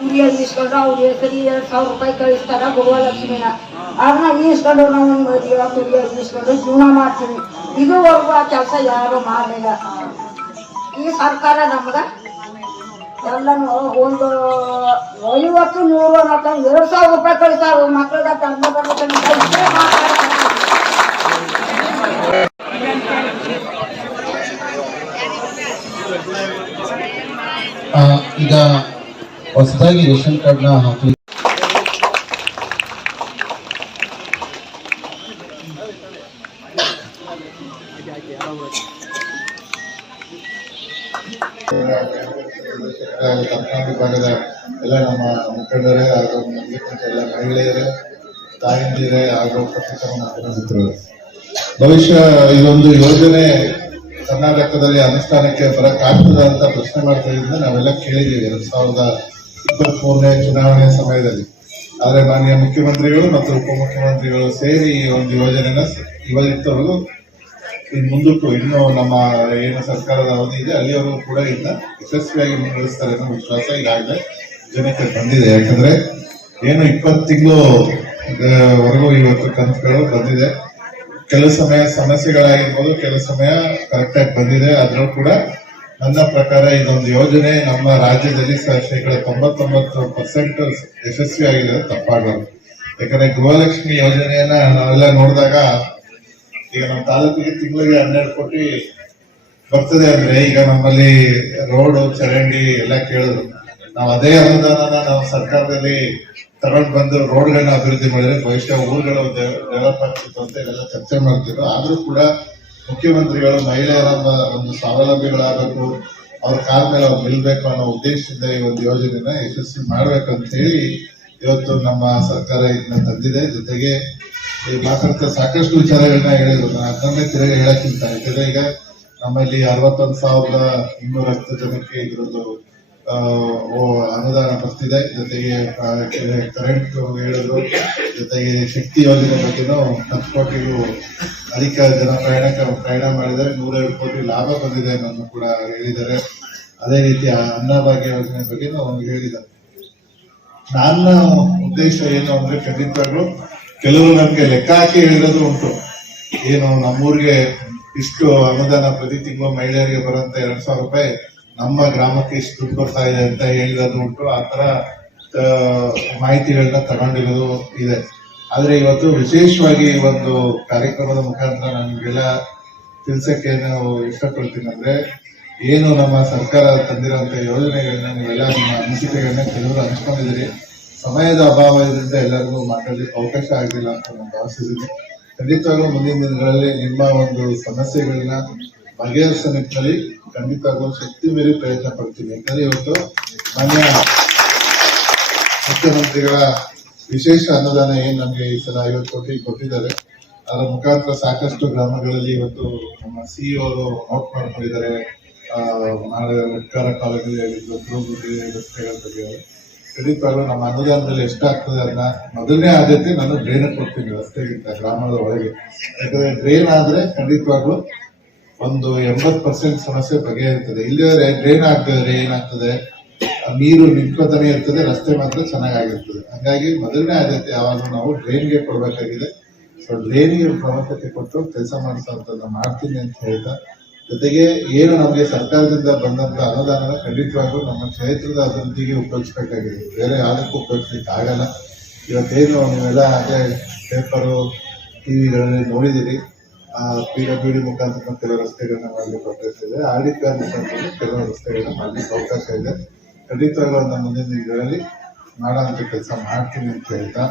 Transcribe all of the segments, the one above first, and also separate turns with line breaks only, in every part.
ಕುರಿಯಲ್ಲಿ ಇಸ್ಕೊಂಡು ಅವ್ರ ಹೆಸರಿ ಎರಡು ಸಾವಿರ ರೂಪಾಯಿ ಕಳಿಸ್ತಾರ ಗೃಹಲಕ್ಷ್ಮಿನ ಅದನ್ನ ಈಸ್ಕೊಂಡು ನಾವು ಮದುವೆ ಕುರಿಯಲ್ಲಿ ಇಸ್ಕೊಂಡು ಜೀವನ ಮಾಡ್ತೀವಿ. ಇದುವರೆಗೂ ಆ ಕೆಲಸ ಯಾರು ಮಾಡಲಿಲ್ಲ. ಈ ಸರ್ಕಾರ ನಮ್ಗೆ ಎಲ್ಲನೂ ಒಂದು ಐವತ್ತು ನೂರು ಅನ್ನೋ ಎರಡು ಸಾವಿರ ರೂಪಾಯಿ ಕಳಿಸ್ತಾರೆ. ಮಕ್ಕಳ ತಂದೆ
ಆ, ಈಗ ಹೊಸದಾಗಿ ರೇಷನ್ ಕಾರ್ಡ್ನ ಹಾಕಿ.
ಕರ್ನಾಟಕ ಭಾಗದ ಎಲ್ಲ ನಮ್ಮ ಮುಖಂಡರೇ ಹಾಗೂ ನಮ್ಮಲ್ಲಿರ್ತಕ್ಕಂಥ ಎಲ್ಲ ಮಹಿಳೆಯರೇ, ತಾಯಂದಿರೇ ಹಾಗೂ ಮಾಧ್ಯಮ ಭವಿಷ್ಯ ಇದೊಂದು ಯೋಜನೆ ಕರ್ನಾಟಕದಲ್ಲಿ ಅನುಷ್ಠಾನಕ್ಕೆ ಬರಕ್ಕಾಗ್ತದ ಅಂತ ಪ್ರಶ್ನೆ ಮಾಡ್ತಾ ನಾವೆಲ್ಲ ಕೇಳಿದ್ದೀವಿ. ಎರಡ್ ಸಾವಿರದ ಇಪ್ಪತ್ತ್ ಮೂರನೇ ಚುನಾವಣೆಯ ಸಮಯದಲ್ಲಿ. ಆದರೆ ಮಾನ್ಯ ಮುಖ್ಯಮಂತ್ರಿಗಳು ಮತ್ತು ಉಪಮುಖ್ಯಮಂತ್ರಿಗಳು ಸೇರಿ ಈ ಒಂದು ಯೋಜನೆನ ಇವತ್ತವರೆಗೂ ಇನ್ನು ಮುಂದಕ್ಕೂ ಇನ್ನೂ ನಮ್ಮ ಏನು ಸರ್ಕಾರದ ಅವಧಿ ಇದೆ ಅಲ್ಲಿಯವರು ಕೂಡ ಇದನ್ನ ಯಶಸ್ವಿಯಾಗಿ ಮುನ್ನಡೆಸ್ತಾರೆ ಅನ್ನೋ ವಿಶ್ವಾಸ ಈಗಾಗಲೇ ಜನಕ್ಕೆ ಬಂದಿದೆ. ಯಾಕಂದ್ರೆ ಏನು ಇಪ್ಪತ್ತು ತಿಂಗಳು ವರೆಗೂ ಇವತ್ತು ಕಂತುಗಳು ಬಂದಿದೆ. ಕೆಲವು ಸಮಯ ಸಮಸ್ಯೆಗಳಾಗಿರ್ಬೋದು, ಕೆಲವು ಸಮಯ ಕರೆಕ್ಟಾಗಿ ಬಂದಿದೆ. ಆದರೂ ಕೂಡ ನನ್ನ ಪ್ರಕಾರ ಇದೊಂದು ಯೋಜನೆ. ನಮ್ಮ ರಾಜ್ಯದಲ್ಲಿ ಶೇಕಡ ತೊಂಬತ್ತೊಂಬತ್ತು ಪರ್ಸೆಂಟ್ ಯಶಸ್ವಿ ಆಗಿದೆ, ತಪ್ಪಾಗಲ್ಲ. ಯಾಕಂದ್ರೆ ಗೃಹಲಕ್ಷ್ಮಿ ಯೋಜನೆಯನ್ನ ನಾವೆಲ್ಲ ನೋಡಿದಾಗ ಈಗ ನಮ್ಮ ತಾಲೂಕಿಗೆ ತಿಂಗಳಿಗೆ ಹನ್ನೆರಡು ಕೋಟಿ ಬರ್ತದೆ ಅಂದ್ರೆ ಈಗ ನಮ್ಮಲ್ಲಿ ರೋಡ್, ಚರಂಡಿ ಎಲ್ಲ ಕೇಳಿದ್ರು. ನಾವು ಅದೇ ಅನುದಾನನ ನಾವು ಸರ್ಕಾರದಲ್ಲಿ ತಗೊಂಡು ಬಂದು ರೋಡ್ಗಳನ್ನ ಅಭಿವೃದ್ಧಿ ಮಾಡಿದ್ರೆ ಬಹುಶಃ ಊರುಗಳು ಡೆವಲಪ್ ಆಗ್ತಿತ್ತು ಅಂತ ಇದೆಲ್ಲ ಚರ್ಚೆ ಮಾಡ್ತಿದ್ರು. ಆದ್ರೂ ಕೂಡ ಮುಖ್ಯಮಂತ್ರಿಗಳು ಮಹಿಳೆಯರ ಒಂದು ಸ್ವಾವಲಂಬಿಗಳಾಗಬೇಕು, ಅವ್ರ ಕಾಲ ಮೇಲೆ ಅವ್ರು ನಿಲ್ಬೇಕು ಅನ್ನೋ ಉದ್ದೇಶದಿಂದ ಈ ಒಂದು ಯೋಜನೆನ ಯಶಸ್ವಿ ಮಾಡ್ಬೇಕಂತ ಹೇಳಿ ಇವತ್ತು ನಮ್ಮ ಸರ್ಕಾರ ಇದನ್ನ ತಂದಿದೆ. ಜೊತೆಗೆ ಈ ಮಾತಾಡ್ತಾ ಸಾಕಷ್ಟು ವಿಚಾರಗಳನ್ನ ಹೇಳಿದ್ರು. ನಾನು ಅದನ್ನೇ ತಿರುಗಿ ಹೇಳಕ್ಕಿಂತ ಯಾಕಂದ್ರೆ ಈಗ ನಮ್ಮಲ್ಲಿ ಅರವತ್ತೊಂದು ಸಾವಿರದ ಇನ್ನೂರ ಹತ್ತು ಜನಕ್ಕೆ ಇದ್ರದ್ದು ಅನುದಾನ ಬರ್ತಿದೆ. ಜೊತೆಗೆ ಕರೆಂಟ್ ಹೇಳಿದ್ರು. ಜೊತೆಗೆ ಶಕ್ತಿ ಯೋಜನೆ ಬಗ್ಗೆನೂ ಹತ್ತು ಕೋಟಿಗೂ ಅಧಿಕ ಜನ ಪ್ರಯಾಣ ಪ್ರಯಾಣ ಮಾಡಿದರೆ ನೂರೈವತ್ತು ಕೋಟಿ ಲಾಭ ಬಂದಿದೆ ಅನ್ನೋದು ಕೂಡ ಹೇಳಿದ್ದಾರೆ. ಅದೇ ರೀತಿ ಅನ್ನಭಾಗ್ಯ ಯೋಜನೆ ಬಗ್ಗೆನೂ ಹೇಳಿದ್ದಾರೆ. ನನ್ನ ಉದ್ದೇಶ ಏನು ಅಂದ್ರೆ ಖಂಡಿತವಾಗ್ಲು ಕೆಲವರು ನಮ್ಗೆ ಲೆಕ್ಕ ಹಾಕಿ ಹೇಳಿರೋದು ಉಂಟು. ಏನು ನಮ್ಮೂರಿಗೆ ಇಷ್ಟು ಅನುದಾನ ಪ್ರತಿ ತಿಂಗಳು ಮಹಿಳೆಯರಿಗೆ ಬರುವಂತ ಎರಡ್ ಸಾವಿರ ರೂಪಾಯಿ ನಮ್ಮ ಗ್ರಾಮಕ್ಕೆ ಇಷ್ಟು ದುಡ್ಡು ಬರ್ತಾ ಇದೆ ಅಂತ ಹೇಳಿರೋದು ಉಂಟು. ಆ ತರ ಮಾಹಿತಿಗಳನ್ನ ತಗೊಂಡಿರೋದು ಇದೆ. ಆದ್ರೆ ಇವತ್ತು ವಿಶೇಷವಾಗಿ ಒಂದು ಕಾರ್ಯಕ್ರಮದ ಮುಖಾಂತರ ನಮ್ಗೆಲ್ಲ ತಿಳ್ಸಕ್ಕೆ ನಾವು ಇಷ್ಟಪಡ್ತೀನಿ. ಅಂದ್ರೆ ಏನು ನಮ್ಮ ಸರ್ಕಾರ ತಂದಿರುವಂತ ಯೋಜನೆಗಳನ್ನ ನೀವೆಲ್ಲ ನಿಮ್ಮ ಅನಿಸಿಕೆಗಳನ್ನ ಕೆಲವರು ಹಂಚ್ಕೊಂಡಿದ್ದೀರಿ. ಸಮಯದ ಅಭಾವ ಇದರಿಂದ ಎಲ್ಲರಿಗೂ ಮಾತಾಡಿ ಅವಕಾಶ ಆಗಿಲ್ಲ ಅಂತ ನಾನು ಭಾವಿಸಿದ್ದೀನಿ ಖಂಡಿತವಾಗ್ಲೂ ಮುಂದಿನ ದಿನಗಳಲ್ಲಿ ನಿಮ್ಮ ಒಂದು ಸಮಸ್ಯೆಗಳನ್ನ ಬಗೆಹರಿಸೋ ನಿಟ್ಟಿನಲ್ಲಿ ಖಂಡಿತವಾಗ್ಲೂ ಶಕ್ತಿ ಮೇಲೆ ಪ್ರಯತ್ನ ಪಡ್ತೀನಿ ಯಾಕಂದ್ರೆ ಇವತ್ತು ಮಾನ್ಯ ಮುಖ್ಯಮಂತ್ರಿಗಳ ವಿಶೇಷ ಅನುದಾನ ಏನ್ ನಮಗೆ ಈ ಸಲ ಐವತ್ತು ಕೋಟಿ ಕೊಟ್ಟಿದ್ದಾರೆ. ಅದರ ಮುಖಾಂತರ ಸಾಕಷ್ಟು ಗ್ರಾಮಗಳಲ್ಲಿ ಇವತ್ತು ನಮ್ಮ ಸಿ ಅವರು ನೋಟ್ ಮಾಡ್ಕೊಂಡಿದ್ದಾರೆ. ಮೆಟ್ಕಾರ ಕಾಲೇಜಲ್ಲಿ ರಸ್ತೆಗಳ ಬಗ್ಗೆ. ಖಂಡಿತವಾಗ್ಲೂ ನಮ್ಮ ಅನುದಾನದಲ್ಲಿ ಎಷ್ಟಾಗ್ತದೆ ಅದನ್ನ ಮೊದಲನೇ ಆದ್ಯತೆ ನಾನು ಡ್ರೈನ್ ಕೊಡ್ತೀನಿ ರಸ್ತೆಗಿಂತ, ಗ್ರಾಮದ ಒಳಗೆ. ಯಾಕಂದ್ರೆ ಡ್ರೈನ್ ಆದ್ರೆ ಖಂಡಿತವಾಗ್ಲೂ ಒಂದು ಎಂಬತ್ ಪರ್ಸೆಂಟ್ ಸಮಸ್ಯೆ ಬಗೆಹರಿತದೆ ಇಲ್ಲದ್ರೆ ಡ್ರೈನ್ ಆಗ್ತದೆ ಏನಾಗ್ತದೆ ನೀರು ನಿಂತ್ಕೋತಾನೆ ಇರ್ತದೆ, ರಸ್ತೆ ಮಾತ್ರ ಚೆನ್ನಾಗಿರ್ತದೆ ಹಾಗಾಗಿ ಮೊದಲನೇ ಆದ್ಯತೆ ಯಾವಾಗ ನಾವು ಡ್ರೈನ್ಗೆ ಕೊಡಬೇಕಾಗಿದೆ. ಸೊ ಡ್ರೈನಿಗೆ ಪ್ರಾಮುಖ್ಯತೆ ಕೊಟ್ಟು ಕೆಲಸ ಮಾಡಿಸುವಂಥದ್ದು ಮಾಡ್ತೀನಿ ಅಂತ ಹೇಳ್ತಾ, ಜೊತೆಗೆ ಏನು ನಮಗೆ ಸರ್ಕಾರದಿಂದ ಬಂದಂತ ಅನುದಾನನ ಖಂಡಿತವಾಗ್ಲೂ ನಮ್ಮ ಕ್ಷೇತ್ರದ ಅಭಿವೃದ್ಧಿಗೆ ಉಪಯೋಗಿಸಬೇಕಾಗಿದೆ. ಬೇರೆ ಯಾವುದಕ್ಕೂ ಉಪಯೋಗಿಸ್ಲಿಕ್ಕೆ ಆಗಲ್ಲ ಇವತ್ತೇನು ನೀವೆಲ್ಲ ಅದೇ ಪೇಪರು ಟಿವಿಗಳಲ್ಲಿ ನೋಡಿದಿರಿ ಪಿ ಡಬ್ಲ್ಯೂ ಡಿ ಮುಖಾಂತರ ಕೆಲವು ರಸ್ತೆಗಳನ್ನ ಮಾಡಲಿಕ್ಕೆ ಅವಕಾಶ ಇದೆ ಆರ್ ಡಿ ಆರ್ ಮುಖಾಂತರ ಕೆಲವು ರಸ್ತೆಗಳನ್ನ ಮಾಡ್ಲಿಕ್ಕೆ ಅವಕಾಶ ಇದೆ. ಖಂಡಿತವಾಗ್ಲೂ ಮುಂದಿನ ದಿನಗಳಲ್ಲಿ ಮಾಡೋಂಥ ಕೆಲಸ ಮಾಡ್ತೀನಿ ಅಂತ ಹೇಳ್ತಾ,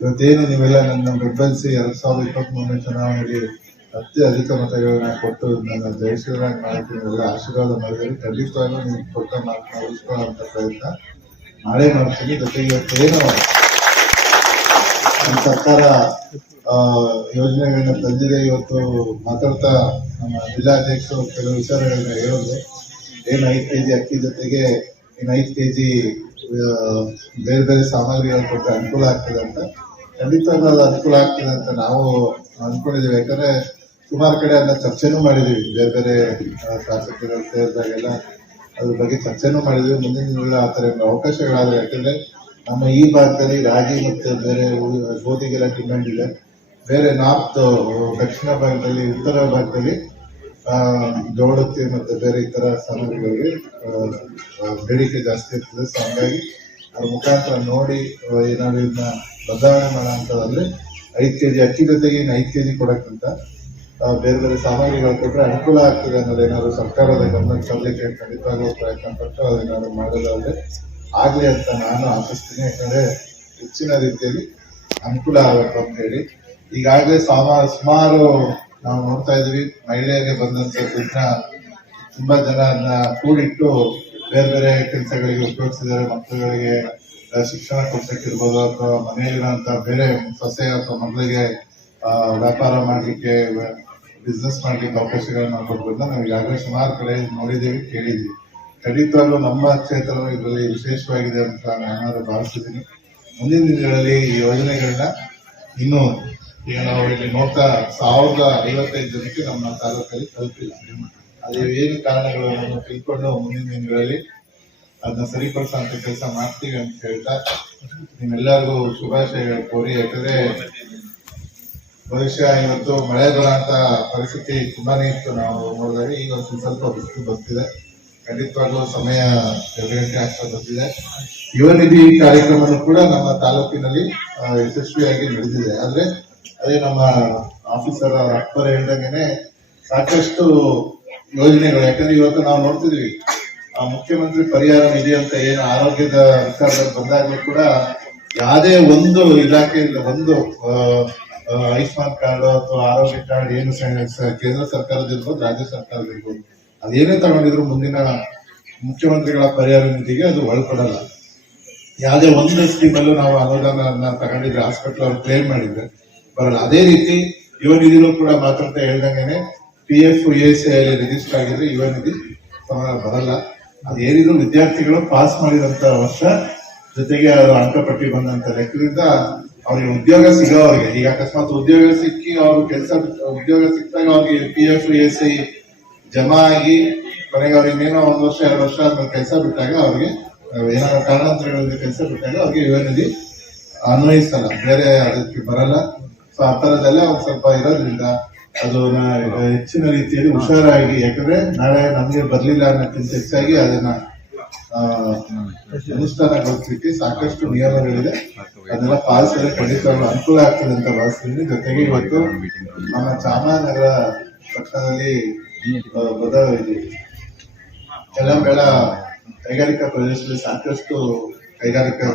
ಇವತ್ತೇನು ನೀವೆಲ್ಲ ನನ್ನ ಬೆಂಬಲಿಸಿ ಎರಡ್ ಸಾವಿರದ ಇಪ್ಪತ್ತ್ ಮೂರನೇ ಚುನಾವಣೆಯಲ್ಲಿ ಅಧಿಕ ಮತಗಳನ್ನ ಕೊಟ್ಟು ನನ್ನ ಜಯಶೀಲರಾಗಿ ಮಾಡ್ತೀನಿ ಎಲ್ಲ ಆಶೀರ್ವಾದ ಮಾಡಿದರೆ ಖಂಡಿತವಾಗ್ಲೂ ನೀವು ಕೊಟ್ಟ ಮಾತನ್ನ ಅಂತ ಪ್ರಯತ್ನ ಮಾಡೇ ಮಾಡ್ತೀನಿ. ಜೊತೆಗೆ ಇವತ್ತೇನು ನಮ್ಮ ಸರ್ಕಾರ ಯೋಜನೆಗಳನ್ನ ತಂದಿದೆ. ಇವತ್ತು ಮಾತಾಡ್ತಾ ನಮ್ಮ ಜಿಲ್ಲಾಧ್ಯಕ್ಷರು ಕೆಲವು ವಿಚಾರಗಳನ್ನ ಹೇಳೋದು ಏನು ಐದು ಕೆಜಿ ಅಕ್ಕಿ ಜೊತೆಗೆ ಇನ್ನು ಐದು ಕೆ ಜಿ ಬೇರೆ ಬೇರೆ ಸಾಮಗ್ರಿಗಳು ಕೊಟ್ಟರೆ ಅನುಕೂಲ ಆಗ್ತದೆ ಅಂತ. ಖಂಡಿತ ಅದು ಅನುಕೂಲ ಆಗ್ತದೆ ಅಂತ ನಾವು ಅಂದ್ಕೊಂಡಿದ್ದೀವಿ ಯಾಕಂದರೆ ಸುಮಾರು ಕಡೆ ಅದನ್ನ ಚರ್ಚೆನೂ ಮಾಡಿದ್ದೀವಿ. ಬೇರೆ ಬೇರೆ ಶಾಸಕರು ಸೇರಿದಾಗೆಲ್ಲ ಅದ್ರ ಬಗ್ಗೆ ಚರ್ಚೆನೂ ಮಾಡಿದ್ದೀವಿ. ಮುಂದಿನ ದಿನಗಳ ಆ ಥರ ಅವಕಾಶಗಳಾದರೆ ಯಾಕಂದ್ರೆ ನಮ್ಮ ಈ ಭಾಗದಲ್ಲಿ ರಾಗಿ ಮತ್ತು ಬೇರೆ ಗೋಧಿಗೆಲ್ಲ ಡಿಮ್ಯಾಂಡ್ ಇದೆ. ಬೇರೆ ನಾರ್ತ್ ದಕ್ಷಿಣ ಭಾಗದಲ್ಲಿ, ಉತ್ತರ ಭಾಗದಲ್ಲಿ ಜೋಳಕ್ಕೆ ಮತ್ತೆ ಬೇರೆ ಇತರ ಸಾಮಗ್ರಿಗಳಿಗೆ ಬೇಡಿಕೆ ಜಾಸ್ತಿ ಇರ್ತದೆ. ಸೊ ಹಂಗಾಗಿ ಅದ್ರ ಮುಖಾಂತರ ನೋಡಿ ಏನಾದ್ರು ಇದನ್ನ ಬದಲಾವಣೆ ಮಾಡೋ ಐದು ಕೆ ಜಿ ಅಕ್ಕಿ ಜೊತೆಗೆ ಏನು ಐದು ಕೆ ಜಿ ಕೊಡೋಕ್ಕಿಂತ ಬೇರೆ ಬೇರೆ ಸಾಮಗ್ರಿಗಳು ಕೊಟ್ಟರೆ ಅನುಕೂಲ ಆಗ್ತದೆ ಅನ್ನೋದೇನಾದ್ರು ಸರ್ಕಾರದ ಗಮನಕ್ಕೆ ತರಲಿಕ್ಕೆ ಖಂಡಿತವಾಗಿ ಪ್ರಯತ್ನ ಪಟ್ಟು ಅದೇನಾದ್ರು ಮಾಡೋದಾದ್ರೆ ಆಗ್ಲಿ ಅಂತ ನಾನು ಆಶಿಸ್ತೀನಿ, ಯಾಕಂದ್ರೆ ಹೆಚ್ಚಿನ ರೀತಿಯಲ್ಲಿ ಅನುಕೂಲ ಆಗಬೇಕು ಅಂತ ಹೇಳಿ. ಈಗಾಗಲೇ ಸಾಮಾ, ಸುಮಾರು ನಾವು ನೋಡ್ತಾ ಇದೀವಿ ಮಹಿಳೆಯರಿಗೆ ಬಂದಂತ ದುಡ್ಡನ್ನ ತುಂಬಾ ಜನ ಅದನ್ನ ಕೂಡಿಟ್ಟು ಬೇರೆ ಬೇರೆ ಕೆಲಸಗಳಿಗೆ ಉಪಯೋಗಿಸಿದ್ದಾರೆ. ಮಕ್ಕಳುಗಳಿಗೆ ಶಿಕ್ಷಣ ಕೊಡ್ಸಕ್ಕಿರ್ಬೋದು ಅಥವಾ ಮನೆಯಲ್ಲಿರುವಂತ ಬೇರೆ ಸೊಸೆ ಅಥವಾ ಮಕ್ಕಳಿಗೆ ವ್ಯಾಪಾರ ಮಾಡ್ಲಿಕ್ಕೆ ಬಿಸ್ನೆಸ್ ಮಾಡ್ಲಿಕ್ಕೆ ಅವಕಾಶಗಳನ್ನ ಕೊಡ್ಬೋದು ನಾವು ಈಗಾಗಲೇ ಸುಮಾರು ಕಡೆ ನೋಡಿದ್ದೀವಿ, ಕೇಳಿದ್ದೀವಿ. ಖಂಡಿತವಾಗ್ಲೂ ನಮ್ಮ ಕ್ಷೇತ್ರ ಇದರಲ್ಲಿ ವಿಶೇಷವಾಗಿದೆ ಅಂತ ನಾನು ಭಾವಿಸಿದ್ದೀನಿ ಮುಂದಿನ ದಿನಗಳಲ್ಲಿ ಈ ಯೋಜನೆಗಳನ್ನ ಇನ್ನು ಈಗ ನಾವು ಇಲ್ಲಿ ನೋಡ್ತಾ ಸಾವಿರದ ಐವತ್ತೈದು ಜನಕ್ಕೆ ನಮ್ಮ ತಾಲೂಕಲ್ಲಿ ತಲುಪಿಲ್ಲ ಅದೇ ಏನು ಕಾರಣಗಳು ತಿಳ್ಕೊಂಡು ಮುಂದಿನ ದಿನಗಳಲ್ಲಿ ಅದನ್ನ ಸರಿಪಡಿಸುವಂತ ಕೆಲಸ ಮಾಡ್ತೀವಿ ಅಂತ ಹೇಳ್ತಾ ನಿಮ್ಮೆಲ್ಲರಿಗೂ ಶುಭಾಶಯಗಳು ಕೋರಿ. ಯಾಕಂದ್ರೆ ಭವಿಷ್ಯ ಇವತ್ತು ಮಳೆ ಬರೋಂತ ಪರಿಸ್ಥಿತಿ ತುಂಬಾನೇ ಇತ್ತು ನಾವು ನೋಡಿದಾಗ. ಈಗ ಸ್ವಲ್ಪ ಬಿಸಿಲು ಬರ್ತಿದೆ. ಖಂಡಿತವಾಗ್ಲೂ ಸಮಯ ಎರಡು ಗಂಟೆ ಆಗ್ತಾ ಬಂದಿದೆ. ಯುವ ನಿಧಿ ಕಾರ್ಯಕ್ರಮನೂ ಕೂಡ ನಮ್ಮ ತಾಲೂಕಿನಲ್ಲಿ ಯಶಸ್ವಿಯಾಗಿ ನಡೆದಿದೆ. ಆದ್ರೆ ಅದೇ ನಮ್ಮ ಆಫೀಸರ್ ಅಕ್ಬರ್ ಹೇಳ್ದಂಗೆನೆ ಸಾಕಷ್ಟು ಯೋಜನೆಗಳು. ಯಾಕಂದ್ರೆ ಇವತ್ತು ನಾವು ನೋಡ್ತಿದ್ವಿ, ಆ ಮುಖ್ಯಮಂತ್ರಿ ಪರಿಹಾರ ನಿಧಿ ಅಂತ ಏನು ಆರೋಗ್ಯದ ವಿಚಾರದಲ್ಲಿ ಬಂದಾಗಲೂ ಕೂಡ ಯಾವುದೇ ಒಂದು ಇಲಾಖೆಯಿಂದ ಒಂದು ಆಯುಷ್ಮಾನ್ ಕಾರ್ಡ್ ಅಥವಾ ಆರೋಗ್ಯ ಕಾರ್ಡ್ ಏನು ಕೇಂದ್ರ ಸರ್ಕಾರದಿರ್ಬೋದು ರಾಜ್ಯ ಸರ್ಕಾರದಿರ್ಬೋದು ಅದೇನೇ ತಗೊಂಡಿದ್ರು ಮುಂದಿನ ಮುಖ್ಯಮಂತ್ರಿಗಳ ಪರಿಹಾರ ನಿಧಿಗೆ ಅದು ಒಳಪಡಲ್ಲ. ಯಾವುದೇ ಒಂದು ಸ್ಕೀಮಲ್ಲೂ ನಾವು ಅನುದಾನ ತಗೊಂಡಿದ್ರೆ ಹಾಸ್ಪಿಟಲ್ ಅವ್ರು ಕ್ಲೇಮ್ ಮಾಡಿದ್ರೆ ಬರಲ್ಲ. ಅದೇ ರೀತಿ ಯುವ ಕೂಡ ಮಾತ್ರ ಹೇಳ್ದಂಗೆ ಪಿ ಎಫ್ ಎಸ್ ಎಲ್ಲಿ ರಿಜಿಸ್ಟರ್ ಆಗಿದ್ರೆ ಯುವ ನಿಧಿ ಬರಲ್ಲ. ಅದೇನಿದ್ರು ವಿದ್ಯಾರ್ಥಿಗಳು ಪಾಸ್ ಮಾಡಿದಂತ ವರ್ಷ ಜೊತೆಗೆ ಅವರು ಅಂಕಪಟ್ಟಿ ಬಂದಂತ ಲೆಕ್ಕದಿಂದ ಅವ್ರಿಗೆ ಉದ್ಯೋಗ ಸಿಗೋವ್ರಿಗೆ ಈಗ ಅಕಸ್ಮಾತ್ ಉದ್ಯೋಗ ಸಿಕ್ಕಿ ಅವ್ರು ಕೆಲಸ ಉದ್ಯೋಗ ಸಿಕ್ಕಿದಾಗ ಅವ್ರಿಗೆ ಪಿ ಎಫ್ ಎಸ್ ಐ ಜಮಾ ಆಗಿ ಕೊನೆಗೆ ಅವ್ರಿಗೆ ಏನೋ ಒಂದು ವರ್ಷ, ಎರಡು ವರ್ಷ ಆದ್ಮೇಲೆ ಕೆಲಸ ಬಿಟ್ಟಾಗ ಅವ್ರಿಗೆ ಏನಾದ್ರು ಕಾರಣಾಂತರಗಳಿಂದ ಕೆಲಸ ಬಿಟ್ಟಾಗ ಅವ್ರಿಗೆ ಯುವ ನಿಧಿ ಅನ್ವಯಿಸಲ್ಲ. ಬೇರೆ ಅದಕ್ಕೆ ಬರಲ್ಲ. ಸೊ ಆ ಥರದ್ದೆಲ್ಲ ಅವ್ರು ಸ್ವಲ್ಪ ಇರೋದ್ರಿಂದ ಅದು ಹೆಚ್ಚಿನ ರೀತಿಯಲ್ಲಿ ಹುಷಾರಾಗಿ, ಯಾಕಂದ್ರೆ ನಾಳೆ ನಮಗೆ ಬರಲಿಲ್ಲ ಅನ್ನೋಕ್ಕಿಂತ ಹೆಚ್ಚಾಗಿ ಅದನ್ನ ಅನುಷ್ಠಾನಗೊಳಿಸಲಿಕ್ಕೆ ಸಾಕಷ್ಟು ನಿಯಮಗಳಿದೆ. ಅದನ್ನೆಲ್ಲ ಪಾಲಿಸಿದ್ರೆ ಖಂಡಿತ ಅನುಕೂಲ ಆಗ್ತದೆ ಅಂತ ಭಾವಿಸ್ತೀನಿ. ಜೊತೆಗೆ ಇವತ್ತು ನಮ್ಮ ಚಾಮರಾಜನಗರ ಪಟ್ಟಣದಲ್ಲಿ ಬದ ಇದು. ಕೈಗಾರಿಕಾ ಪ್ರದೇಶದಲ್ಲಿ ಸಾಕಷ್ಟು ಕೈಗಾರಿಕಾ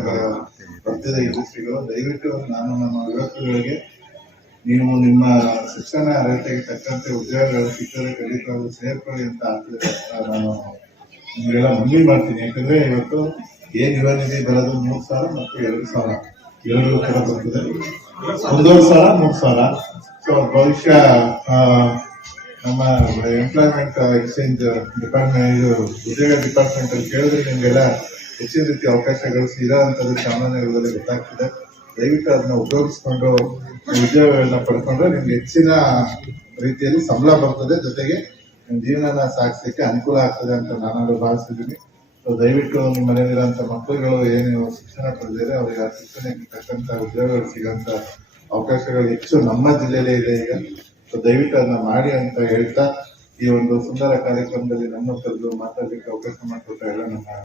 ಬರ್ತಿದೆ ಇಂಡಸ್ಟ್ರಿಗಳು ದಯವಿಟ್ಟು ನಾನು ನಮ್ಮ ಯುವಕರುಗಳಿಗೆ ನೀವು ನಿಮ್ಮ ಶಿಕ್ಷಣ ಅರ್ಹತೆಗೆ ತಕ್ಕಂತೆ ಉದ್ಯೋಗಗಳು ಸಿಕ್ಕರೆ ಖಂಡಿತವಾಗ್ಲೂ ಸೇರ್ಕೊಳ್ಳಿ ಅಂತ ಆಗ್ತದೆ ನಾನು ನಿಮಗೆಲ್ಲ ಮನವಿ ಮಾಡ್ತೀನಿ. ಯಾಕಂದ್ರೆ ಇವತ್ತು ಏನ್ ಯುವ ನಿಧಿ ಬರೋದು ಮೂರ್ ಸಾವಿರ ಮತ್ತು ಎರಡು ಸಾವಿರ. ಎರಡು ಕೂಡ ಬರ್ತದೆ. ಒಂದೂವರೆ ಸಾವಿರ, ಮೂರ್ ಸಾವಿರ. ಸೊ ಭವಿಷ್ಯ ನಮ್ಮ ಎಂಪ್ಲಾಯ್ಮೆಂಟ್ ಎಕ್ಸ್ಚೇಂಜ್ ಡಿಪಾರ್ಟ್ಮೆಂಟ್ ಇದು ಉದ್ಯೋಗ ಡಿಪಾರ್ಟ್ಮೆಂಟ್ ಅಲ್ಲಿ ಕೇಳಿದ್ರೆ ನಿಮಗೆಲ್ಲ ಹೆಚ್ಚಿನ ರೀತಿಯ ಅವಕಾಶಗಳು ಇರೋಂಥದ್ದು ಸಾಮಾನ್ಯಗಳಲ್ಲಿ ಗೊತ್ತಾಗ್ತಿದೆ. ದಯವಿಟ್ಟು ಅದನ್ನ ಉಪಯೋಗಿಸ್ಕೊಂಡು ಉದ್ಯೋಗಗಳನ್ನ ಪಡ್ಕೊಂಡು ನಿಮ್ಗೆ ಹೆಚ್ಚಿನ ರೀತಿಯಲ್ಲಿ ಸಂಬಳ ಬರ್ತದೆ. ಜೊತೆಗೆ ನಿಮ್ಮ ಜೀವನನ ಸಾಗಿಸಲಿಕ್ಕೆ ಅನುಕೂಲ ಆಗ್ತದೆ ಅಂತ ನಾನು ಭಾವಿಸಿದ್ದೀನಿ. ದಯವಿಟ್ಟು ನಿಮ್ಮ ಮನೆಯಲ್ಲಿರುವಂತ ಮಕ್ಕಳುಗಳು ಏನು ಶಿಕ್ಷಣ ಪಡೆದಿದೆ, ಅವರಿಗೆ ಆ ಶಿಕ್ಷಣಕ್ಕೆ ತಕ್ಕಂತ ಉದ್ಯೋಗಗಳು ಸಿಗಂತ ಅವಕಾಶಗಳು ಹೆಚ್ಚು ನಮ್ಮ ಜಿಲ್ಲೆಯಲ್ಲೇ ಇದೆ ಈಗ. ದಯವಿಟ್ಟು ಅದನ್ನ ಮಾಡಿ ಅಂತ ಹೇಳ್ತಾ ಈ ಒಂದು ಸುಂದರ ಕಾರ್ಯಕ್ರಮದಲ್ಲಿ ನಮ್ಮ ಕರೆದು ಮಾತಾಡಲಿಕ್ಕೆ ಅವಕಾಶ ಮಾಡಿಕೊಟ್ಟ ಎಲ್ಲ ನಮ್ಮ